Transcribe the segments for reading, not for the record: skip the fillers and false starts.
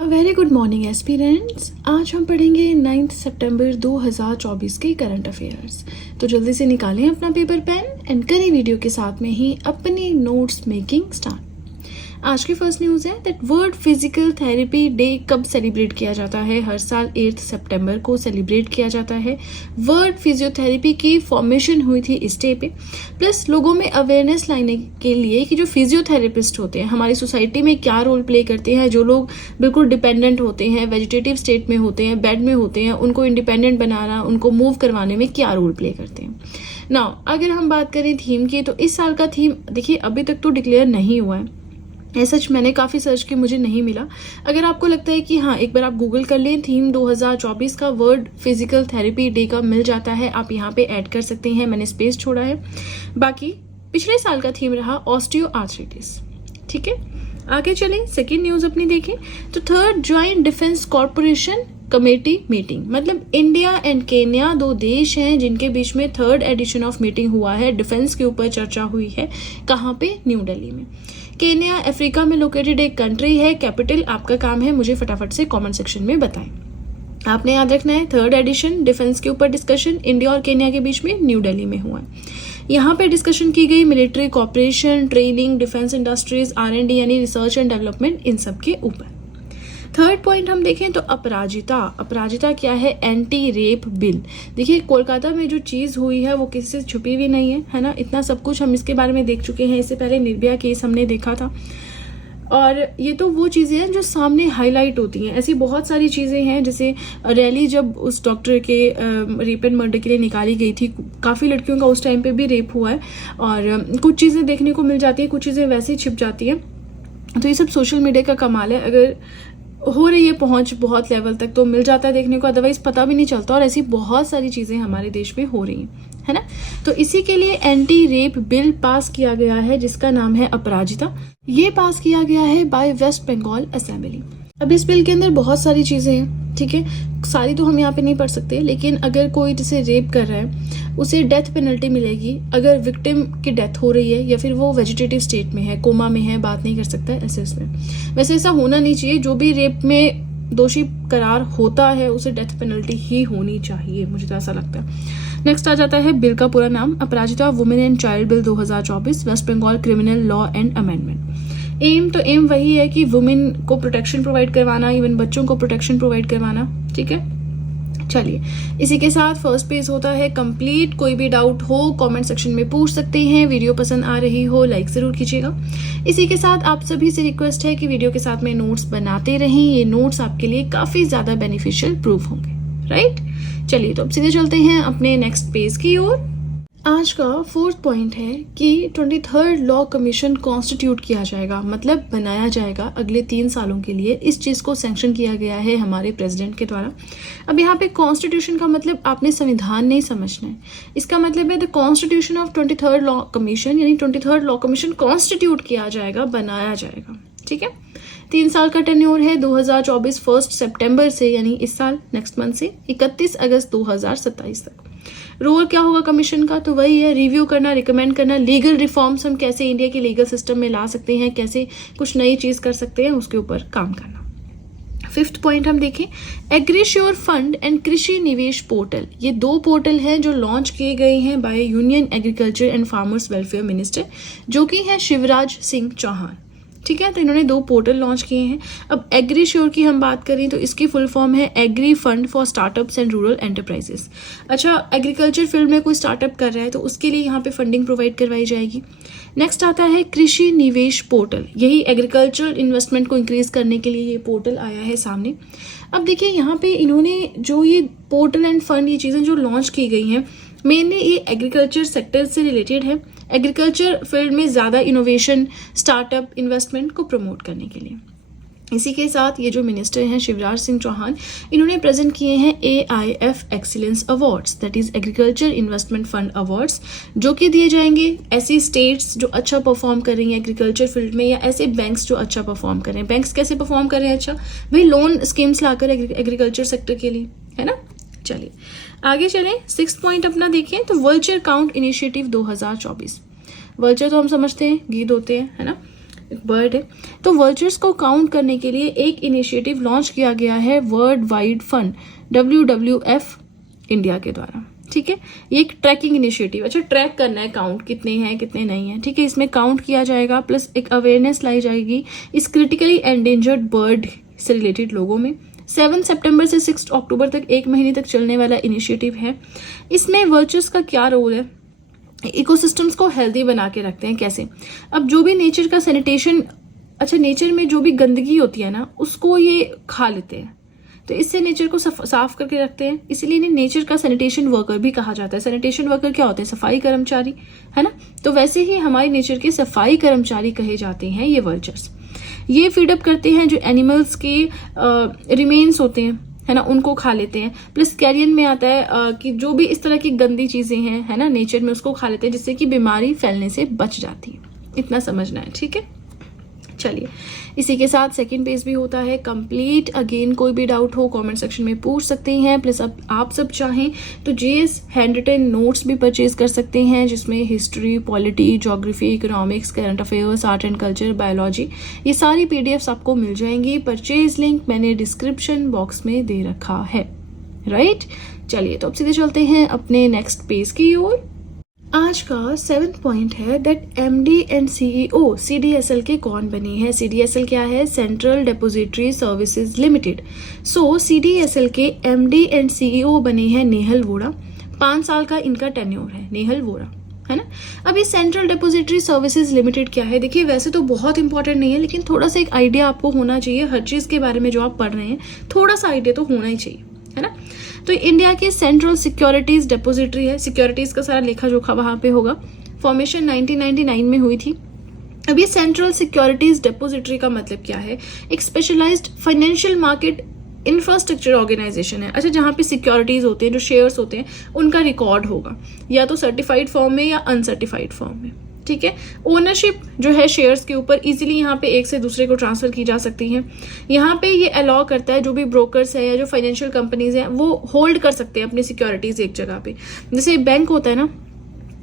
Very good morning aspirants. आज हम पढ़ेंगे 9 सितंबर 2024 के करंट अफेयर्स। तो जल्दी से निकालें अपना पेपर पेन एंड करें वीडियो के साथ में ही अपनी नोट्स मेकिंग स्टार्ट। आज की फर्स्ट न्यूज़ है that world physical therapy day कब सेलिब्रेट किया जाता है। हर साल 8 सितंबर को सेलिब्रेट किया जाता है। वर्ल्ड फिजियोथेरेपी की फॉर्मेशन हुई थी इस डे पे, प्लस लोगों में अवेयरनेस लाने के लिए कि जो फिजियोथेरेपिस्ट होते हैं हमारी सोसाइटी में क्या रोल प्ले करते हैं। जो लोग बिल्कुल डिपेंडेंट होते हैं, वेजिटेटिव स्टेट में होते हैं, बेड में होते हैं, उनको इंडिपेंडेंट बनाना, उनको मूव करवाने में क्या रोल प्ले करते हैं। नाउ अगर हम बात करें थीम की, तो इस साल का थीम देखिए अभी तक तो डिक्लेयर नहीं हुआ है। सच मैंने काफ़ी सर्च की, मुझे नहीं मिला। अगर आपको लगता है कि हाँ, एक बार आप गूगल कर लें, थीम 2024 का वर्ल्ड फिजिकल थेरेपी डे का मिल जाता है, आप यहाँ पे ऐड कर सकते हैं। मैंने स्पेस छोड़ा है। बाकी पिछले साल का थीम रहा ऑस्टियो आर्थराइटिस। ठीक है, आगे चलें, सेकेंड न्यूज़ अपनी देखें। तो third joint defence corporation committee meeting, मतलब इंडिया एंड केन्या दो देश हैं जिनके बीच में थर्ड एडिशन ऑफ मीटिंग हुआ है। डिफेंस के ऊपर चर्चा हुई है। कहाँ पे? न्यू दिल्ली में। केन्या अफ्रीका में लोकेटेड एक कंट्री है। कैपिटल आपका काम है मुझे फटाफट से कमेंट सेक्शन में बताएं। आपने याद रखना है थर्ड एडिशन डिफेंस के ऊपर डिस्कशन इंडिया और केन्या के बीच में न्यू दिल्ली में हुआ है। यहाँ पे डिस्कशन की गई military cooperation, training, defence industries, R&D यानी रिसर्च एंड डेवलपमेंट, इन सब के ऊपर। थर्ड पॉइंट हम देखें तो अपराजिता। अपराजिता क्या है? Anti rape bill. देखिए कोलकाता में जो चीज़ हुई है वो किसी से छुपी हुई नहीं है ना। इतना सब कुछ हम इसके बारे में देख चुके हैं। इससे पहले निर्भया केस हमने देखा था, और ये तो वो चीज़ें हैं जो सामने हाईलाइट होती हैं। ऐसी बहुत सारी चीज़ें हैं, जैसे रैली जब उस डॉक्टर के रेप एंड मर्डर के लिए निकाली गई थी, काफ़ी लड़कियों का उस टाइम पे भी रेप हुआ है, और कुछ चीज़ें देखने को मिल जाती हैं, कुछ चीज़ें वैसे ही छिप जाती हैं। तो ये सब सोशल मीडिया का कमाल है। अगर हो रही है पहुंच बहुत लेवल तक तो मिल जाता है देखने को, अदरवाइज पता भी नहीं चलता। और ऐसी बहुत सारी चीज़ें हमारे देश में हो रही हैं, है ना। तो इसी के लिए एंटी रेप बिल पास किया गया है जिसका नाम है अपराजिता। ये पास किया गया है बाय वेस्ट बंगाल असेंबली। अब इस बिल के अंदर बहुत सारी चीज़ें हैं, ठीक है, सारी तो हम यहाँ पे नहीं पढ़ सकते, लेकिन अगर कोई जिसे रेप कर रहा है उसे डेथ पेनल्टी मिलेगी अगर विक्टिम की डेथ हो रही है या फिर वो वेजिटेटिव स्टेट में है, कोमा में है, बात नहीं कर सकता है ऐसे इसमें। वैसे ऐसा होना नहीं चाहिए। जो भी रेप में दोषी करार होता है उसे डेथ पेनल्टी ही होनी चाहिए, मुझे तो ऐसा लगता है। नेक्स्ट आ जाता है बिल का पूरा नाम, Aparajita women and child bill 2024, West Bengal criminal law and amendment. एम वही है कि वुमेन को प्रोटेक्शन प्रोवाइड करवाना, इवन बच्चों को प्रोटेक्शन प्रोवाइड करवाना। ठीक है, चलिए इसी के साथ फर्स्ट पेज होता है कंप्लीट। कोई भी डाउट हो कमेंट सेक्शन में पूछ सकते हैं। वीडियो पसंद आ रही हो लाइक जरूर कीजिएगा। इसी के साथ आप सभी से रिक्वेस्ट है कि वीडियो के साथ में नोट्स बनाते रहें। ये नोट्स आपके लिए काफी ज्यादा बेनिफिशियल प्रूफ होंगे, राइट। चलिए तो अब सीधे चलते हैं अपने नेक्स्ट पेज की ओर। आज का फोर्थ पॉइंट है कि 23rd लॉ कमीशन कॉन्स्टिट्यूट किया जाएगा, मतलब बनाया जाएगा अगले 3 सालों के लिए। इस चीज़ को सैंक्शन किया गया है हमारे प्रेसिडेंट के द्वारा। अब यहाँ पे कॉन्स्टिट्यूशन का मतलब आपने संविधान नहीं समझना है। इसका मतलब है the constitution of 23rd law commission, यानी 23rd लॉ कमीशन कॉन्स्टिट्यूट किया जाएगा, बनाया जाएगा। ठीक है, 3 साल का टेन्योर है, 2024 1 सितंबर से यानी इस साल नेक्स्ट मंथ से 31 अगस्त 2027 तक। रोल क्या होगा कमीशन का? तो वही है रिव्यू करना, रिकमेंड करना, लीगल रिफॉर्म्स हम कैसे इंडिया के लीगल सिस्टम में ला सकते हैं, कैसे कुछ नई चीज कर सकते हैं, उसके ऊपर काम करना। फिफ्थ पॉइंट हम देखें एग्रीश्योर फंड एंड कृषि निवेश पोर्टल। ये 2 पोर्टल हैं जो लॉन्च किए गए हैं by union agriculture and farmers welfare minister, जो कि है शिवराज सिंह चौहान। ठीक है, तो इन्होंने 2 पोर्टल लॉन्च किए हैं। अब एग्री श्योर की हम बात करें तो इसकी फुल फॉर्म है agri fund for startups and rural enterprises. अच्छा, एग्रीकल्चर फील्ड में कोई स्टार्टअप कर रहा है तो उसके लिए यहाँ पे फंडिंग प्रोवाइड करवाई जाएगी। नेक्स्ट आता है कृषि निवेश पोर्टल। यही एग्रीकल्चरल इन्वेस्टमेंट को इंक्रीज करने के लिए ये पोर्टल आया है सामने। अब देखिए यहाँ पे इन्होंने जो ये पोर्टल एंड फंड, ये चीज़ें जो लॉन्च की गई हैं, मेनली ये एग्रीकल्चर सेक्टर से रिलेटेड है। एग्रीकल्चर फील्ड में ज़्यादा इनोवेशन, स्टार्टअप, इन्वेस्टमेंट को प्रमोट करने के लिए। इसी के साथ ये जो मिनिस्टर हैं शिवराज सिंह चौहान, इन्होंने प्रेजेंट किए हैं AIF excellence awards, that is agriculture investment fund awards, जो कि दिए जाएंगे ऐसी स्टेट्स जो अच्छा परफॉर्म कर रही हैं एग्रीकल्चर फील्ड में, या ऐसे बैंक्स जो अच्छा परफॉर्म कर रहे हैं। बैंक्स कैसे परफॉर्म कर रहे हैं? अच्छा भाई, लोन स्कीम्स लाकर एग्रीकल्चर सेक्टर के लिए, है ना। चलिए आगे चलें, 6th पॉइंट अपना देखें तो वर्चर काउंट इनिशिएटिव 2024। वर्चर तो हम समझते हैं गीद होते हैं, है ना। बर्ड है। तो वर्चर्स को काउंट करने के लिए एक इनिशिएटिव लॉन्च किया गया है world wide fund WWF India के द्वारा। ठीक है, ये एक ट्रैकिंग इनिशिएटिव। अच्छा, ट्रैक करना है काउंट कितने हैं कितने नहीं है। ठीक है, इसमें काउंट किया जाएगा, प्लस एक अवेयरनेस लाई जाएगी इस क्रिटिकली एंडेंजर्ड बर्ड से रिलेटेड लोगों में। 7 सितंबर से 6 अक्टूबर तक 1 महीने तक चलने वाला इनिशिएटिव है। इसमें वर्चर्स का क्या रोल है, इकोसिस्टम्स को हेल्दी बना के रखते हैं। कैसे? अब जो भी नेचर का सैनिटेशन, अच्छा नेचर में जो भी गंदगी होती है ना उसको ये खा लेते हैं, तो इससे नेचर को साफ करके रखते हैं, इसीलिए इन्हें नेचर का सैनिटेशन वर्कर भी कहा जाता है। सैनिटेशन वर्कर क्या होते हैं? सफाई कर्मचारी, है ना। तो वैसे ही हमारे नेचर के सफाई कर्मचारी कहे जाते हैं ये वर्चर्स। ये फीडअप करते हैं जो एनिमल्स के रिमेन्स होते हैं, है ना, उनको खा लेते हैं। प्लस कैरियन में आता है कि जो भी इस तरह की गंदी चीजें हैं, है ना, नेचर में उसको खा लेते हैं, जिससे कि बीमारी फैलने से बच जाती है। इतना समझना है, ठीक है। चलिए, इसी के साथ सेकंड पेज भी होता है कंप्लीट। अगेन कोई भी डाउट हो कमेंट सेक्शन में पूछ सकते हैं। प्लस अब आप सब चाहें तो JS हैंड रिटन नोट्स भी परचेज कर सकते हैं, जिसमें history, polity, geography, economics, current affairs, art and culture, biology, ये सारी PDFs आपको मिल जाएंगी। परचेज लिंक मैंने डिस्क्रिप्शन बॉक्स में दे रखा है, राइट। चलिए, तो अब सीधे चलते हैं अपने नेक्स्ट पेज की ओर। आज का 7th पॉइंट है that MD and CEO CDSL के कौन बने हैं। CDSL क्या है? Central depository services limited. So CDSL के MD एंड CEO बने हैं नेहल वोरा। 5 साल का इनका टेन्योर है, नेहल वोरा, है ना। अब ये सेंट्रल डिपोजिटरी सर्विसेज लिमिटेड क्या है? देखिए, वैसे तो बहुत इंपॉर्टेंट नहीं है, लेकिन थोड़ा सा एक आइडिया आपको होना चाहिए हर चीज के बारे में जो आप पढ़ रहे हैं, थोड़ा सा आइडिया तो होना ही चाहिए, है ना। तो इंडिया की सेंट्रल सिक्योरिटीज डिपोजिटरी है, सिक्योरिटीज का सारा लेखा जोखा वहां पे होगा। फॉर्मेशन 1999 में हुई थी। अब ये सेंट्रल सिक्योरिटीज डिपोजिटरी का मतलब क्या है? एक specialised financial market infrastructure organisation है। अच्छा, जहाँ पे सिक्योरिटीज होते हैं, जो शेयर्स होते हैं, उनका रिकॉर्ड होगा या तो सर्टिफाइड फॉर्म में या अनसर्टिफाइड फॉर्म में। ठीक है, ओनरशिप जो है शेयर्स के ऊपर इजीली यहाँ पे एक से दूसरे को ट्रांसफर की जा सकती है। यहाँ पे ये अलाउ करता है जो भी ब्रोकर्स है या जो फाइनेंशियल कंपनीज हैं वो होल्ड कर सकते हैं अपनी सिक्योरिटीज एक जगह पे। जैसे बैंक होता है ना,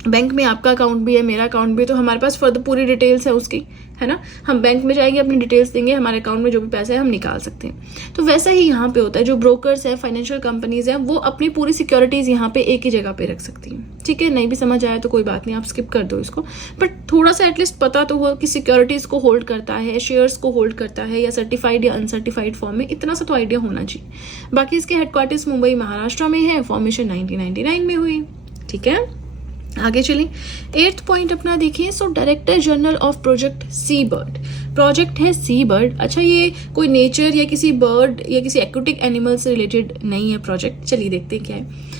बैंक में आपका अकाउंट भी है, मेरा अकाउंट भी है, तो हमारे पास फर्दर पूरी डिटेल्स है उसकी, है ना। हम बैंक में जाएंगे, अपनी डिटेल्स देंगे, हमारे अकाउंट में जो भी पैसा है हम निकाल सकते हैं। तो वैसा ही यहाँ पे होता है, जो ब्रोकर्स है, फाइनेंशियल कंपनीज है, वो अपनी पूरी सिक्योरिटीज यहाँ पे एक ही जगह पे रख सकती हैं। ठीक है, नहीं भी समझ आया तो कोई बात नहीं, आप स्किप कर दो इसको, बट थोड़ा सा एटलीस्ट पता तो हो कि सिक्योरिटीज को होल्ड करता है, शेयर्स को होल्ड करता है, या सर्टिफाइड या अनसर्टिफाइड फॉर्म में, इतना सा तो आइडिया होना चाहिए। बाकी इसके हेडक्वार्टर्स मुंबई महाराष्ट्र में है, फॉर्मेशन 1999 में हुई। ठीक है, आगे चलें। 8th पॉइंट अपना देखिए। So director general of project sea bird, project है सी बर्ड। अच्छा, ये कोई नेचर या किसी बर्ड या किसी एक्वेटिक एनिमल से रिलेटेड नहीं है प्रोजेक्ट। चलिए देखते हैं क्या है।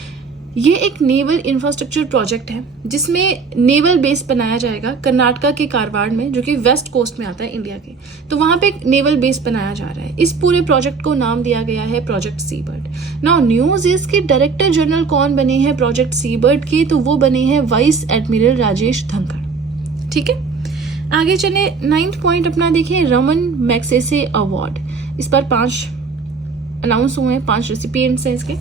ये एक नेवल इंफ्रास्ट्रक्चर प्रोजेक्ट है जिसमें नेवल बेस बनाया जाएगा कर्नाटका के कारवाड़ में, जो कि वेस्ट कोस्ट में आता है इंडिया के। तो वहां पे एक नेवल बेस बनाया जा रहा है। इस पूरे प्रोजेक्ट को नाम दिया गया है project sea bird. Now news is कि डायरेक्टर जनरल कौन बने हैं प्रोजेक्ट सी बर्ड के? तो वो बने हैं वाइस एडमिरल राजेश धनखड़। ठीक है, आगे चले। 9th पॉइंट अपना देखिए, रमन मैग्सेसे अवार्ड। इस पर 5 अनाउंस हुए हैं, 5 रेसिपिएंट्स हैं इसके।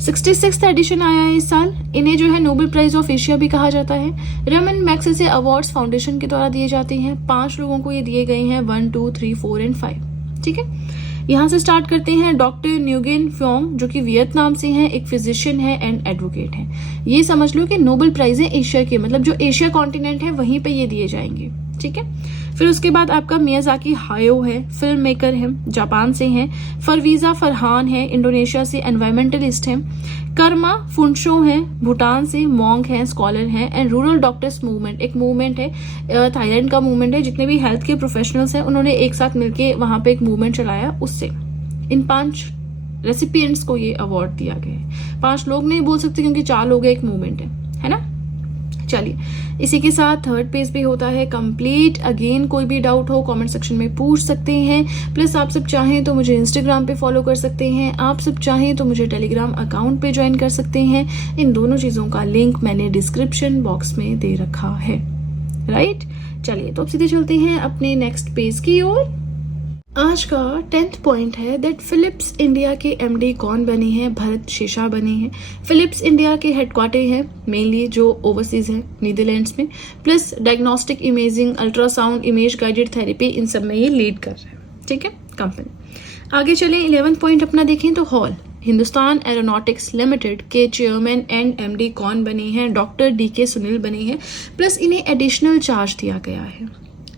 66th एडिशन आया है इस साल। इन्हें जो है नोबेल प्राइज ऑफ एशिया भी कहा जाता है। रमन मैग्सेसे अवार्ड्स फाउंडेशन के द्वारा दिए जाते हैं। 5 लोगों को ये दिए गए हैं, 1, 2, 3, 4 एंड 5। ठीक है, यहाँ से स्टार्ट करते हैं। डॉक्टर न्यूगेन फ्योंग, जो कि वियतनाम से हैं, एक फिजिशियन है एंड एडवोकेट है। ये समझ लो कि नोबेल प्राइज है एशिया के, मतलब जो एशिया कॉन्टिनेंट है वहीं पे ये दिए जाएंगे। ठीक है, फिर उसके बाद आपका मियाजाकी हायो है, फिल्म मेकर है, जापान से हैं। फरवीजा फरहान है, इंडोनेशिया से, एनवायरमेंटलिस्ट हैं। कर्मा फुनशो है, भूटान से, मॉन्क हैं, स्कॉलर हैं। एंड रूरल डॉक्टर्स मूवमेंट एक मूवमेंट है, थाईलैंड का मूवमेंट है। जितने भी हेल्थ के प्रोफेशनल्स हैं उन्होंने एक साथ मिलके वहां पे एक मूवमेंट चलाया, उससे इन 5 रेसिपिएंट्स को ये अवार्ड दिया गया है। 5 लोग नहीं बोल सकते क्योंकि 4 लोग एक मूवमेंट है ना। चलिए, इसी के साथ 3rd पेज भी होता है कंप्लीट। अगेन कोई भी डाउट हो कमेंट सेक्शन में पूछ सकते हैं। प्लस आप सब चाहें तो मुझे इंस्टाग्राम पे फॉलो कर सकते हैं, आप सब चाहें तो मुझे टेलीग्राम अकाउंट पे ज्वाइन कर सकते हैं। इन दोनों चीजों का लिंक मैंने डिस्क्रिप्शन बॉक्स में दे रखा है, राइट। चलिए, तो अब सीधे चलते हैं अपने नेक्स्ट पेज की ओर। आज का 10th पॉइंट है दैट फिलिप्स इंडिया के एमडी कौन बने हैं? भरत शेषा बने हैं। फिलिप्स इंडिया के हेडक्वार्टर हैं मेनली जो ओवरसीज है नीदरलैंड्स में, plus diagnostic imaging, ultrasound, image guided therapy, इन सब में ये लीड कर रहे हैं। ठीक है, कंपनी। आगे चलें, 11th पॉइंट अपना देखें तो हॉल हिंदुस्तान एरोनॉटिक्स लिमिटेड के चेयरमैन एंड एमडी कौन बने हैं? डॉक्टर DK सुनील बने हैं, प्लस इन्हें एडिशनल चार्ज दिया गया है।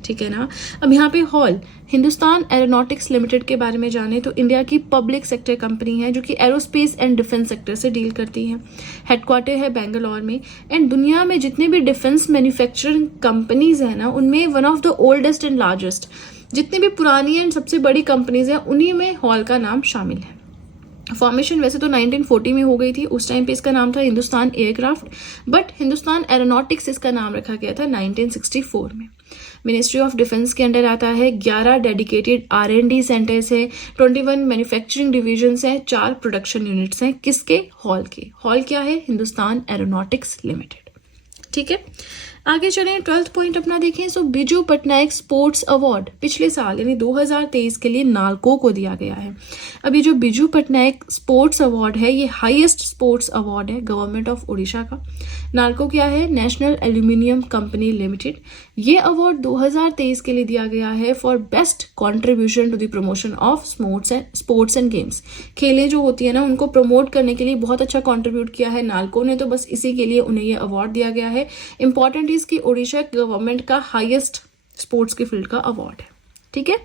ठीक है ना। अब यहाँ पे हॉल हिंदुस्तान एरोनॉटिक्स लिमिटेड के बारे में जाने तो इंडिया की पब्लिक सेक्टर कंपनी है जो कि एरोस्पेस एंड डिफेंस सेक्टर से डील करती है। हेडक्वार्टर है बेंगलोर में, एंड दुनिया में जितने भी डिफेंस मैन्युफैक्चरिंग कंपनीज हैं ना, उनमें one of the oldest and largest, जितनी भी पुरानी एंड सबसे बड़ी कंपनीज हैं उन्हीं में हॉल का नाम शामिल है। फॉर्मेशन वैसे तो 1940 में हो गई थी, उस टाइम पे इसका नाम था Hindustan aircraft, but Hindustan aeronautics इसका नाम रखा गया था 1964 में। मिनिस्ट्री ऑफ डिफेंस के अंडर आता है, 11 डेडिकेटेड R&D सेंटर्स है, 21 मैन्युफैक्चरिंग डिविजन्स हैं, 4 प्रोडक्शन यूनिट्स हैं। किसके? हॉल के। हॉल क्या है? Hindustan aeronautics limited. ठीक है, आगे चलें, 12th पॉइंट अपना देखें। सो बिजू पटनायक स्पोर्ट्स अवार्ड पिछले साल यानी 2023 के लिए नालको को दिया गया है। अब ये जो बिजू पटनायक स्पोर्ट्स अवार्ड है ये हाईएस्ट स्पोर्ट्स अवार्ड है गवर्नमेंट ऑफ उड़ीसा का। नालको क्या है? National aluminium company limited. ये अवार्ड 2023 के लिए दिया गया है for best contribution to the promotion of sports and games. खेलें जो होती है ना उनको प्रमोट करने के लिए बहुत अच्छा कॉन्ट्रीब्यूट किया है नालको ने, तो बस इसी के लिए उन्हें ये अवार्ड दिया गया है। इंपॉर्टेंट की उड़ीसा गवर्नमेंट का हाईएस्ट स्पोर्ट्स की फील्ड का अवार्ड है। ठीक है,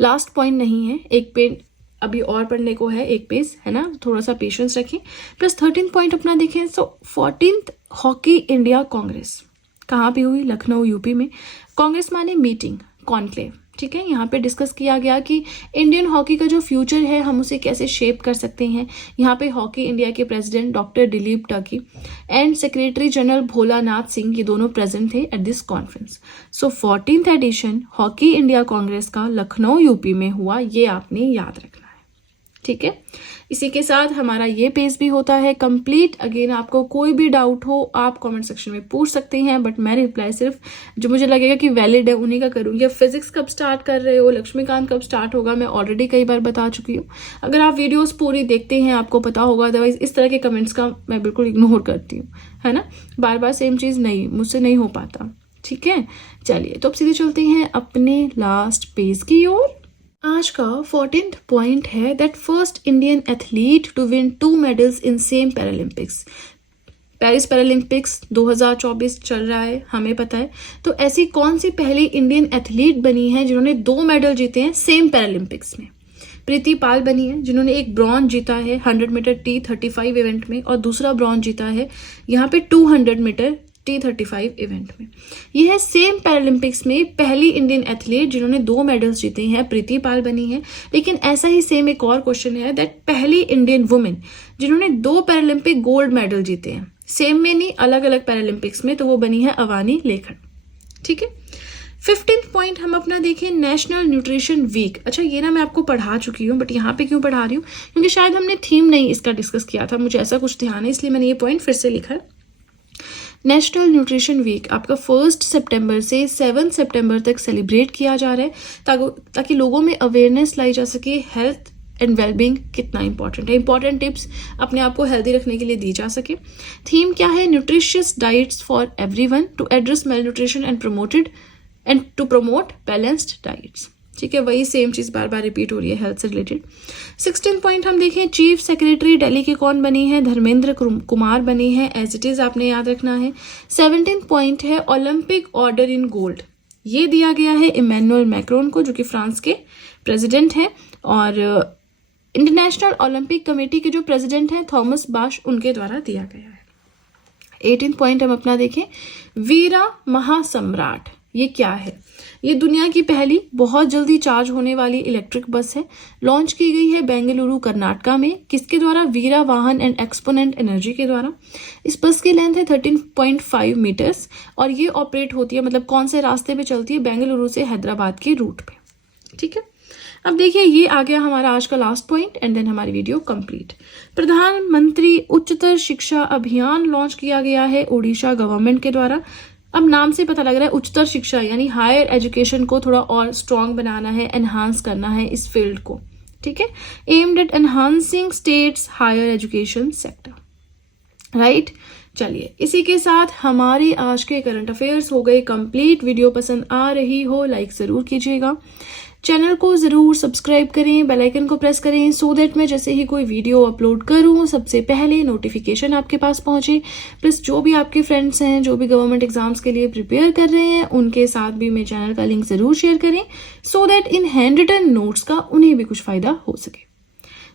लास्ट पॉइंट नहीं है, एक पेज अभी और पढ़ने को है, एक पेज है ना, थोड़ा सा पेशेंस रखें। प्लस 13th पॉइंट अपना देखें। सो 14th हॉकी इंडिया कांग्रेस कहाँ पे हुई? लखनऊ यूपी में। कांग्रेस माने मीटिंग, कॉन्क्लेव। ठीक है, यहाँ पे डिस्कस किया गया कि इंडियन हॉकी का जो फ्यूचर है हम उसे कैसे शेप कर सकते हैं। यहाँ पे हॉकी इंडिया के president doctor Dilip Tirkey and secretary general Bholanath Singh, ये दोनों प्रेजेंट थे at this conference. So 14th edition hockey India congress का लखनऊ यूपी में हुआ, ये आपने याद रखना है। ठीक है, इसी के साथ हमारा ये पेज भी होता है कंप्लीट। अगेन आपको कोई भी डाउट हो आप कमेंट सेक्शन में पूछ सकते हैं, बट मैं रिप्लाई सिर्फ जो मुझे लगेगा कि वैलिड है उन्हीं का करूँगी। या फिजिक्स कब स्टार्ट कर रहे हो, लक्ष्मीकांत कब स्टार्ट होगा, मैं ऑलरेडी कई बार बता चुकी हूँ। अगर आप वीडियोस पूरी देखते हैं आपको पता होगा, अदरवाइज इस तरह के कमेंट्स का मैं बिल्कुल इग्नोर करती हूँ, है ना। बार बार सेम चीज़ नहीं, मुझसे नहीं हो पाता। ठीक है, चलिए तो अब सीधे चलते हैं अपने लास्ट पेज की ओर। आज का 14th पॉइंट है that first Indian athlete to win 2 medals in same Paralympics. Paris Paralympics 2024 चल रहा है, हमें पता है। तो ऐसी कौन सी पहली इंडियन एथलीट बनी है जिन्होंने 2 मेडल जीते हैं सेम पैरालंपिक्स में? प्रीति पाल बनी है जिन्होंने एक ब्रॉन्ज जीता है 100 मीटर T35 इवेंट में, और दूसरा ब्रॉन्ज जीता है यहाँ पे 200 मीटर T35 इवेंट में। यह है सेम पैरालंपिक्स में पहली इंडियन एथलीट जिन्होंने 2 मेडल्स जीते हैं, प्रीति पाल बनी है। लेकिन ऐसा ही सेम एक और क्वेश्चन है दैट पहली इंडियन वुमेन जिन्होंने 2 पैरालंपिक गोल्ड मेडल जीते हैं, सेम में नहीं अलग अलग पैरालंपिक्स में, तो वो बनी है अवानी लेखन। ठीक है, 15th पॉइंट हम अपना देखें, नेशनल न्यूट्रिशन वीक। अच्छा ये ना मैं आपको पढ़ा चुकी हूँ, बट यहाँ पे क्यों पढ़ा रही हूँ? क्योंकि शायद हमने थीम नहीं इसका डिस्कस किया था, मुझे ऐसा कुछ ध्यान है, इसलिए मैंने ये पॉइंट फिर से लिखा है। नेशनल न्यूट्रिशन वीक आपका 1 सितंबर से 7 सितंबर तक सेलिब्रेट किया जा रहा है ताकि लोगों में अवेयरनेस लाई जा सके हेल्थ एंड वेलबींग कितना इंपॉर्टेंट है, इंपॉर्टेंट टिप्स अपने आप को हेल्दी रखने के लिए दी जा सके। थीम क्या है? Nutritious diets for everyone to address malnutrition and to promote balanced diets. ठीक है, वही सेम चीज़ बार बार रिपीट हो रही है हेल्थ से रिलेटेड। 16 पॉइंट हम देखें, चीफ सेक्रेटरी दिल्ली के कौन बनी है? धर्मेंद्र कुमार बनी है, एज इट इज़ आपने याद रखना है। 17 पॉइंट है ओलंपिक ऑर्डर इन गोल्ड, ये दिया गया है इमैनुअल मैक्रोन को जो कि फ्रांस के प्रेसिडेंट हैं, और इंटरनेशनल ओलंपिक कमेटी के जो प्रेसिडेंट हैं थॉमस बाश, उनके द्वारा दिया गया है। 18 पॉइंट हम अपना देखें, वीरा महासम्राट, ये क्या है? ये दुनिया की पहली बहुत जल्दी चार्ज होने वाली इलेक्ट्रिक बस है। लॉन्च की गई है बेंगलुरु कर्नाटका में। किसके द्वारा? वीरा वाहन एंड एक्सपोनेंट एनर्जी के द्वारा। इस बस की लेंथ है 13.5 मीटर्स और ये ऑपरेट होती है, मतलब कौन से रास्ते पे चलती है? बेंगलुरु से हैदराबाद के रूट पे। ठीक है, अब देखिए ये आ गया हमारा आज का लास्ट पॉइंट एंड देन हमारी वीडियो कंप्लीट। प्रधानमंत्री उच्चतर शिक्षा अभियान लॉन्च किया गया है उड़ीसा गवर्नमेंट के द्वारा। अब नाम से पता लग रहा है उच्चतर शिक्षा यानी हायर एजुकेशन को थोड़ा और स्ट्रॉन्ग बनाना है, एनहांस करना है इस फील्ड को, ठीक है। Aimed at enhancing states higher education sector, right. चलिए इसी के साथ हमारे आज के करंट अफेयर्स हो गए कंप्लीट। वीडियो पसंद आ रही हो लाइक ज़रूर कीजिएगा, चैनल को ज़रूर सब्सक्राइब करें, बेल आइकन को प्रेस करें सो दैट मैं जैसे ही कोई वीडियो अपलोड करूं सबसे पहले नोटिफिकेशन आपके पास पहुंचे। प्लस जो भी आपके फ्रेंड्स हैं जो भी गवर्नमेंट एग्जाम्स के लिए प्रिपेयर कर रहे हैं उनके साथ भी मेरे चैनल का लिंक ज़रूर शेयर करें so that in handwritten notes का उन्हें भी कुछ फ़ायदा हो सके।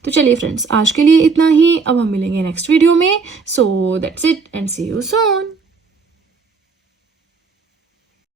तो चलिए फ्रेंड्स, आज के लिए इतना ही। अब हम मिलेंगे नेक्स्ट वीडियो में। So that's it and see you soon.